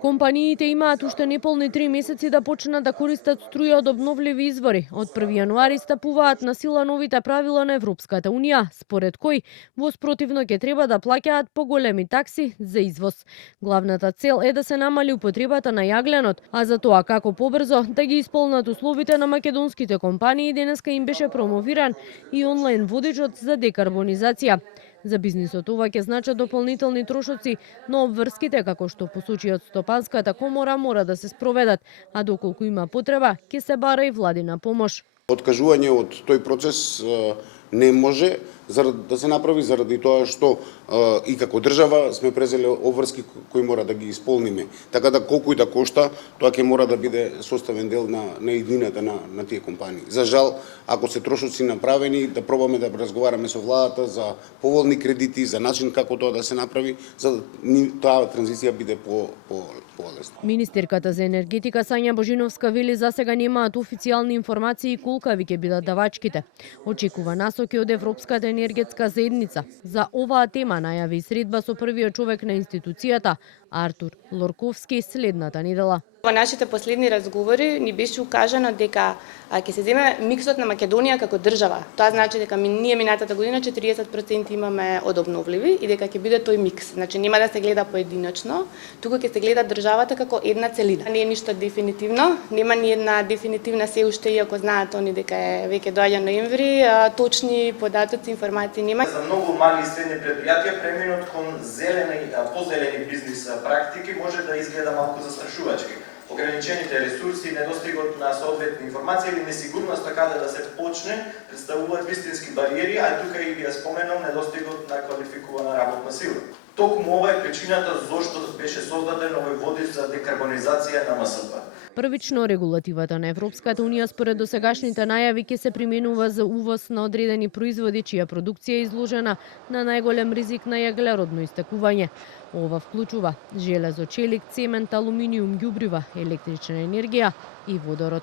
Компаниите имаат уште неполни 3 месеци да почнат да користат струја од обновливи извори. Од 1 јануари стапуваат на сила новите правила на Европската унија, според кои во спротивно ќе треба да плаќаат поголеми такси за извоз. Главната цел е да се намали употребата на јагленот, а за тоа како побрзо да ги исполнат условите на македонските компании, денеска им беше промовиран и онлайн водичот за декарбонизација. За бизнисот ова ќе значат дополнителни трошоци, но обврските, како што посочи од Стопанската комора, мора да се спроведат, а доколку има потреба, ќе се бара и владина помош. Откажување од тој процес не може да се направи заради тоа што и како држава сме презеле обврски кои мора да ги исполниме. Така да колку и да кошта, тоа ќе мора да биде составен дел на иднината на тие компании. За жал, ако се трошоци направени, да пробаме да разговараме со владата за поволни кредити, за начин како тоа да се направи, за да таа транзиција биде полесна. Министерката за енергетика Сања Божиновска вели засега немаат официјални информации колкави ќе бидат давачките. Очекува насоки од Европската енергетска заедница. За оваа тема најави средба со првиот човек на институцијата, Артур Лорковски, следната недела. Во нашите последни разговори ни беше укажано дека ќе се земе миксот на Македонија како држава. Тоа значи дека ние минатата година 40% имаме од обновливи и дека ќе биде тој микс. Значи нема да се гледа поединечно, туку ќе се гледа државата како една целина. Не е ништо дефинитивно, нема ни една дефинитивна се уште, иако знаат они дека е веќе доаѓа ноември, точни податоци, информации нема. За многу мали и средни предпријатија преминот кон зелени, позелени бизнис практики може да изгледа малку застрашувачки. Ограничените ресурси, недостигот на соодветни информации или несигурноста каде да се почне представуваат вистински бариери, а тука и ја споменам недостигот на квалификувана работна сила. Токму ова е причината зошто беше создаден овој водич за декарбонизација на МСП. Првично регулативата на Европската унија според досегашните најави ќе се применува за увоз на одредени производи чија продукција е изложена на најголем ризик на јаглеродно истекување. Ова вклучува железо, челик, цемент, алуминиум, ѓубрива, електрична енергија и водород.